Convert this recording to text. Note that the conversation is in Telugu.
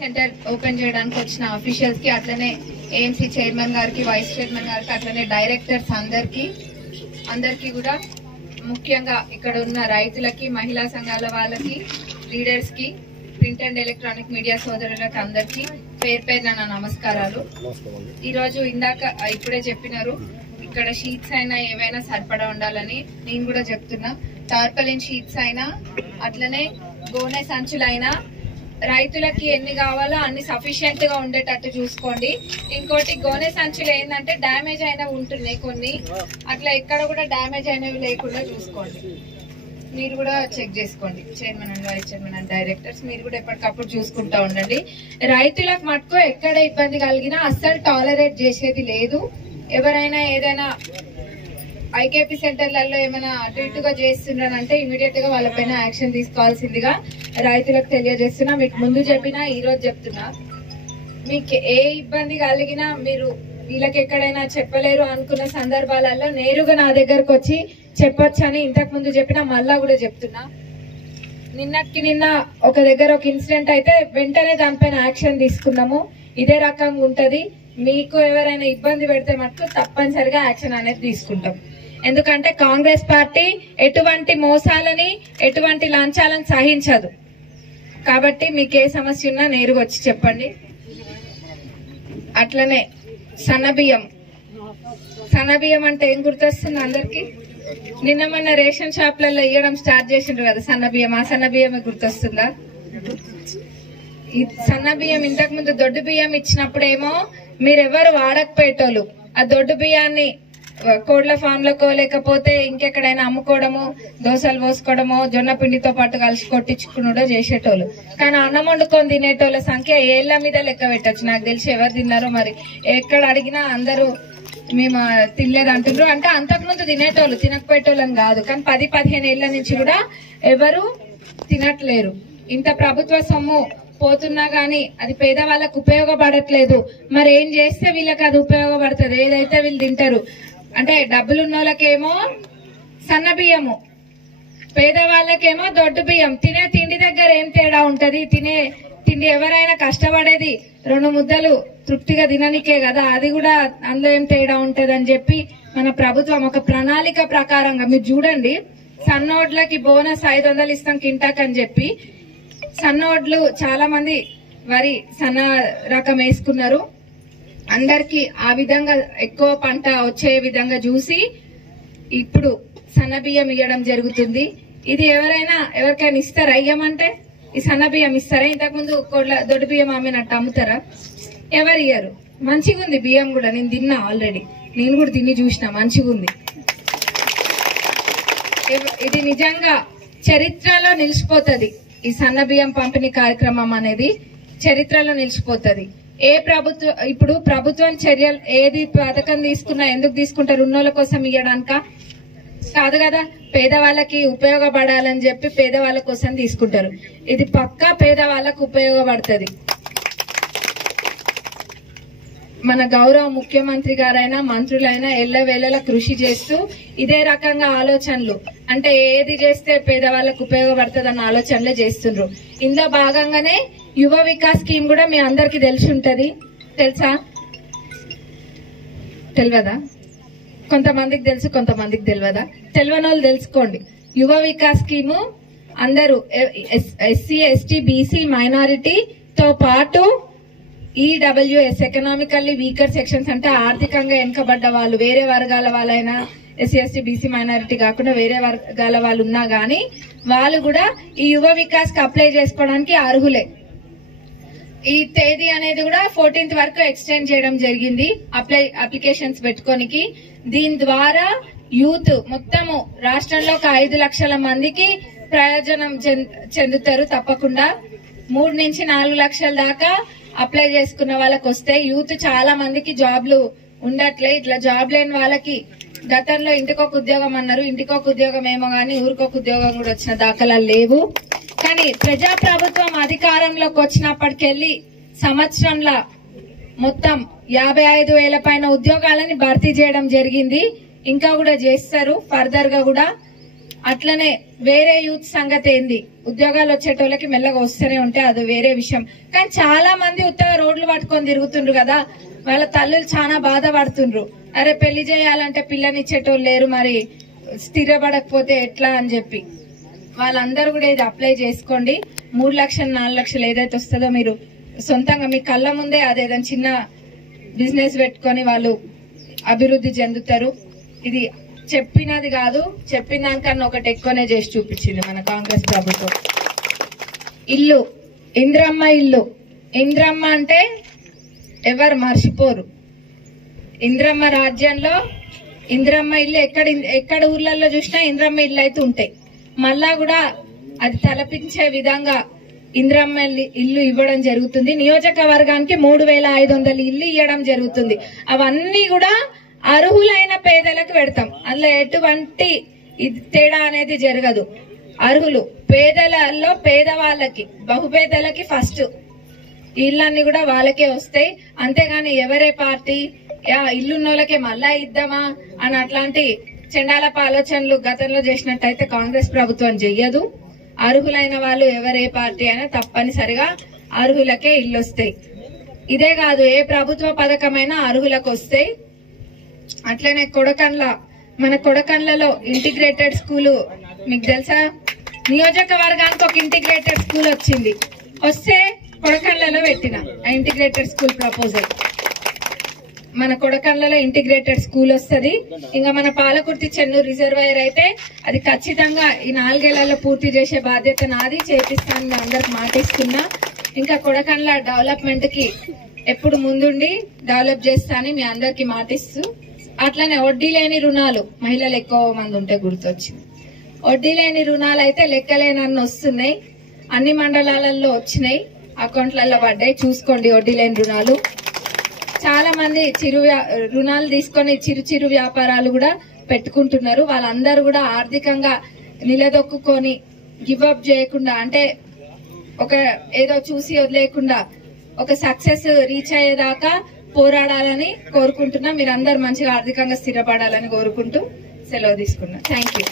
సెంటర్ ఓపెన్ చేయడానికి వచ్చిన ఆఫీషియల్స్ కి, అట్లనే ఏఎంసీ చైర్మన్ గారికి, వైస్ చైర్మన్ గారికి, అట్లనే డైరెక్టర్స్ అందరికి కూడా, ముఖ్యంగా ఇక్కడ ఉన్న రైతులకి, మహిళా సంఘాల వాళ్ళకి, లీడర్స్ కి, ప్రింట్ అండ్ ఎలక్ట్రానిక్ మీడియా సోదరులకు అందరికి పేరు పేరున నా నమస్కారాలు. ఈ రోజు ఇప్పుడే చెప్పినారు, ఇక్కడ షీట్స్ అయినా ఏవైనా సరిపడా ఉండాలని. నేను కూడా చెప్తున్నా, టార్పలిన్ షీట్స్ అయినా, అట్లనే గోనె సంచులైనా రైతులకి ఎన్ని కావాలో అన్ని సఫిషియెంట్ గా ఉండేటట్టు చూసుకోండి. ఇంకోటి, గోనె సంచులు ఏంటంటే డ్యామేజ్ అయినవి ఉంటున్నాయి కొన్ని, అట్లా ఎక్కడ కూడా డ్యామేజ్ అయినవి లేకుండా చూసుకోండి. మీరు కూడా చెక్ చేసుకోండి, chairman and vice chairman and directors మీరు కూడా ఎప్పటికప్పుడు చూసుకుంటా ఉండండి. రైతులకు మటుకు ఎక్కడ ఇబ్బంది కలిగినా అస్సలు టాలరేట్ చేసేది లేదు. ఎవరైనా ఏదైనా ఐకేపీ సెంటర్లలో ఏమైనా అటు ఇటుగా చేస్తున్నారంటే ఇమీడియట్ గా వాళ్ళపైన యాక్షన్ తీసుకోవాల్సిందిగా రైతులకు తెలియజేస్తున్నా. మీకు ముందు చెప్పినా, ఈ రోజు చెప్తున్నా, మీకు ఏ ఇబ్బంది కలిగినా మీరు వీళ్ళకి ఎక్కడైనా చెప్పలేరు అనుకున్న సందర్భాలలో నేరుగా నా దగ్గరకు వచ్చి చెప్పొచ్చని ఇంతకు ముందు చెప్పినా, మళ్ళా కూడా చెప్తున్నా. నిన్న ఒక దగ్గర ఒక ఇన్సిడెంట్ అయితే వెంటనే దానిపైన యాక్షన్ తీసుకున్నాము. ఇదే రకంగా ఉంటది. మీకు ఎవరైనా ఇబ్బంది పెడితే మటుకు తప్పనిసరిగా యాక్షన్ అనేది తీసుకుంటాం. ఎందుకంటే కాంగ్రెస్ పార్టీ ఎటువంటి మోసాలని, ఎటువంటి లంచాలను సహించదు. కాబట్టి మీకు ఏ సమస్య ఉన్నా నేరుగా వచ్చి చెప్పండి. అట్లనే సన్నబియ్యం అంటే ఏం గుర్తొస్తుంది అందరికి? నిన్న మొన్న రేషన్ షాప్లలో ఇవ్వడం స్టార్ట్ చేసిండ్రు కదా సన్నబియ్యం. ఆ సన్నబియ్యమే గుర్తొస్తుందా? ఈ సన్నబియ్యం ఇంతకు ముందు దొడ్డు బియ్యం ఇచ్చినప్పుడేమో మీరెవరు వాడకపోయేటోళ్ళు. ఆ దొడ్డు బియ్యాన్ని కోళ్ల ఫామ్లకో లేకపోతే ఇంకెక్కడైనా అమ్ముకోవడము, దోశలు పోసుకోవడమో, జొన్న పిండితో పాటు కలిసి కొట్టించుకున్నాడో చేసేటోళ్ళు. కానీ అన్నం వండుకొని తినేటోళ్ళ సంఖ్య ఏళ్ల మీద లెక్క పెట్టచ్చు. నాకు తెలిసి ఎవరు తిన్నారో మరి. ఎక్కడ అడిగినా అందరూ మేము తినలేదు అంటున్నారు. అంటే అంతకుముందు తినేటోళ్ళు, తినకపోయేటోళ్ళని కాదు. కానీ 10-15 ఏళ్ల నుంచి కూడా ఎవరు తినట్లేరు. ఇంత ప్రభుత్వ సొమ్ము పోతున్నా గానీ అది పేదవాళ్ళకు ఉపయోగపడట్లేదు. మరి ఏం చేస్తే వీళ్ళకి అది ఉపయోగపడుతుంది? ఏదైతే వీళ్ళు తింటారు. అంటే డబ్బులున్న వాళ్ళకేమో సన్న బియ్యము, పేదవాళ్ళకేమో దొడ్డు బియ్యం. తినే తిండి దగ్గర ఏం తేడా ఉంటది? తినే తిండి ఎవరైనా కష్టపడేది 2 ముద్దలు తృప్తిగా తిననికే కదా. అది కూడా అందులో ఏం తేడా ఉంటది అని చెప్పి మన ప్రభుత్వం ఒక ప్రణాళిక ప్రకారంగా, మీరు చూడండి, సన్నోడ్లకి బోనస్ 500 ఇస్తాం కింటాక్ అని చెప్పి సన్నోడ్లు చాలా మంది వరి సన్న రకం వేసుకున్నారు. అందరికి ఆ విధంగా ఎక్కువ పంట వచ్చే విధంగా చూసి ఇప్పుడు సన్న బియ్యం ఇవ్వడం జరుగుతుంది. ఇది ఎవరికైనా ఇస్తారా? ఇయ్యమంటే ఈ సన్న బియ్యం ఇస్తారా? ఇంతకుముందు దొడ్డు బియ్యం అమ్మినట్టు అమ్ముతారా? ఎవరు ఇయ్యరు. మంచిగా ఉంది బియ్యం కూడా, నేను తిన్నా ఆల్రెడీ, నేను కూడా తిని చూసిన, మంచిగా ఉంది. ఇది నిజంగా చరిత్రలో నిలిచిపోతుంది. ఈ సన్న బియ్యం పంపిణీ కార్యక్రమం అనేది చరిత్రలో నిలిచిపోతుంది. ఇప్పుడు ప్రభుత్వం చర్యలు ఏది పథకం తీసుకున్నా ఎందుకు తీసుకుంటారు? ఉన్నోళ్ళ కోసం ఇవ్వడానిక కాదు కదా, పేదవాళ్ళకి ఉపయోగపడాలని చెప్పి పేదవాళ్ళ కోసం తీసుకుంటారు. ఇది పక్కా పేదవాళ్ళకు ఉపయోగపడుతుంది. మన గౌరవ ముఖ్యమంత్రి గారైనా మంత్రులైనా ఎల్లవేళలా కృషి చేస్తూ ఇదే రకంగా ఆలోచనలు, అంటే ఏది చేస్తే పేదవాళ్ళకు ఉపయోగపడుతుంది అన్న ఆలోచనలే చేస్తుండ్రు. ఇందులో భాగంగానే యువ వికాస్ స్కీమ్ కూడా మీ అందరికి తెలిసి ఉంటది. తెలుసా? తెలియదా? కొంతమందికి తెలుసు, కొంతమందికి తెలియదా? తెలియని వాళ్ళు తెలుసుకోండి. యువ వికాస్ స్కీము అందరూ ఎస్సీ, ఎస్టీ, బీసీ, మైనారిటీతో పాటు ఈడబ్ల్యూఎస్ ఎకనామికల్లీ వీకర్ సెక్షన్స్, అంటే ఆర్థికంగా వెనుకబడ్డ వాళ్ళు, వేరే వర్గాల వాళ్ళైనా, ఎస్సీ, ఎస్టీ, బీసీ, మైనారిటీ కాకుండా వేరే వర్గాల వాళ్ళు ఉన్నా గానీ వాళ్ళు కూడా ఈ యువ వికాస్ కి అప్లై చేసుకోవడానికి అర్హులే. ఈ తేదీ అనేది కూడా 14th వరకు ఎక్స్టెండ్ చేయడం జరిగింది అప్లికేషన్స్ పెట్టుకోనికి. దీని ద్వారా యూత్ మొత్తము రాష్ట్రంలో ఒక 5 లక్షల మందికి ప్రయోజనం చెందుతారు. తప్పకుండా 3 నుంచి 4 లక్షల దాకా అప్లై చేసుకున్న వాళ్ళకి వస్తే, యూత్ చాలా మందికి జాబ్లు ఉండట్లే. ఇట్లా జాబ్ లేని వాళ్ళకి గతంలో ఇంటికొక ఉద్యోగం అన్నారు, ఇంటికొక ఉద్యోగం ఏమో గానీ ఊరికొక ఉద్యోగం కూడా వచ్చిన దాఖలాలు లేవు. కానీ ప్రజాప్రభుత్వం అధికారంలోకి వచ్చినప్పటికెళ్లి సంవత్సరంలో మొత్తం 55,000 పైన ఉద్యోగాలని భర్తీ చేయడం జరిగింది. ఇంకా కూడా చేస్తారు ఫర్దర్ గా కూడా. అట్లనే వేరే యూత్ సంగతి ఏంది, ఉద్యోగాలు వచ్చేటోళ్ళకి మెల్లగా వస్తూనే ఉంటే అది వేరే విషయం. కానీ చాలా మంది ఉత్తగా రోడ్లు పట్టుకొని తిరుగుతుండ్రు కదా, వాళ్ళ తల్లులు చాలా బాధపడుతుండ్రు. అరే పెళ్లి చేయాలంటే పిల్లనిచ్చేటోళ్ళు లేరు, మరి స్థిరపడకపోతే ఎట్లా అని చెప్పి వాళ్ళందరూ కూడా ఇది అప్లై చేసుకోండి. 3 లక్షలు 4 లక్షలు ఏదైతే వస్తుందో మీరు సొంతంగా మీ కళ్ళ ముందే అదేదైనా చిన్న బిజినెస్ పెట్టుకొని వాళ్ళు అభివృద్ధి చెందుతారు. ఇది చెప్పినది కాదు, చెప్పిన దానికన్నా ఒకటి ఎక్కువనే చేసి చూపించింది మన కాంగ్రెస్ ప్రభుత్వం. ఇల్లు, ఇంద్రమ్మ ఇల్లు. ఇంద్రమ్మ అంటే ఎవరు మర్చిపోరు. ఇంద్రమ్మ రాజ్యంలో ఇంద్రమ్మ ఇల్లు ఎక్కడ ఊర్లలో చూసినా ఇంద్రమ్మ ఇల్లు అయితే ఉంటాయి. మళ్ళా కూడా అది తలపించే విధంగా ఇంద్రమ్మ ఇల్లు ఇవ్వడం జరుగుతుంది. నియోజకవర్గానికి 3500 ఇల్లు ఇవ్వడం జరుగుతుంది. అవన్నీ కూడా అర్హులైన పేదలకు పెడతాం. అందులో ఎటువంటి తేడా అనేది జరగదు. అర్హులు పేదలలో పేదవాళ్ళకి, బహుపేదలకి ఫస్ట్ ఇళ్ళన్నీ కూడా వాళ్ళకే వస్తాయి. అంతేగాని ఎవరే పార్టీ ఇల్లున్నోళ్ళకే మళ్ళా ఇద్దామా అని అట్లాంటి చెండాలప ఆలోచనలు గతంలో చేసినట్టయితే కాంగ్రెస్ ప్రభుత్వం చెయ్యదు. అర్హులైన వాళ్ళు ఎవరే పార్టీ అయినా తప్పనిసరిగా అర్హులకే ఇల్లు వస్తాయి. ఇదే కాదు, ఏ ప్రభుత్వ పథకమైనా అర్హులకు వస్తాయి. అట్లనే మన కొడకండ్లలో ఇంటిగ్రేటెడ్ స్కూల్ మీకు తెలుసా? నియోజకవర్గానికి ఒక ఇంటిగ్రేటెడ్ స్కూల్ వచ్చింది. వస్తే కొడకండ్లలో పెట్టిన ఆ ఇంటిగ్రేటెడ్ స్కూల్ ప్రపోజల్. మన కొడకండ్లలో ఇంటిగ్రేటెడ్ స్కూల్ వస్తుంది. ఇంకా మన పాలకుర్తి చెన్నూరు రిజర్వాయర్ అయితే అది ఖచ్చితంగా ఈ 4 ఏళ్లలో పూర్తి చేసే బాధ్యత నాది, చేపిస్తాను అందరికి మాటిస్తున్నా. ఇంకా కొడకండ్ల డెవలప్మెంట్ కి ఎప్పుడు ముందుండి డెవలప్ చేస్తానని మీ అందరికి మాటిస్తూ, అట్లనే వడ్డీ లేని రుణాలు మహిళలు ఎక్కువ మంది ఉంటే గుర్తొచ్చింది. వడ్డీ లేని రుణాలు అయితే లెక్కలేనన్ని వస్తున్నాయి. అన్ని మండలాలలో వచ్చినాయి, అకౌంట్లలో పడ్డాయి. చూసుకోండి వడ్డీ లేని రుణాలు. చాలా మంది రుణాలు తీసుకొని చిరు వ్యాపారాలు కూడా పెట్టుకుంటున్నారు. వాళ్ళందరూ కూడా ఆర్థికంగా నిలదొక్కుని గివ్ అప్ చేయకుండా, అంటే ఒక ఏదో చూసి వదిలేకుండా ఒక సక్సెస్ రీచ్ అయ్యేదాకా పోరాడాలని కోరుకుంటున్నా. మీరందరూ మంచిగా ఆర్థికంగా స్థిరపడాలని కోరుకుంటూ సెలవు తీసుకున్నా. Thank you.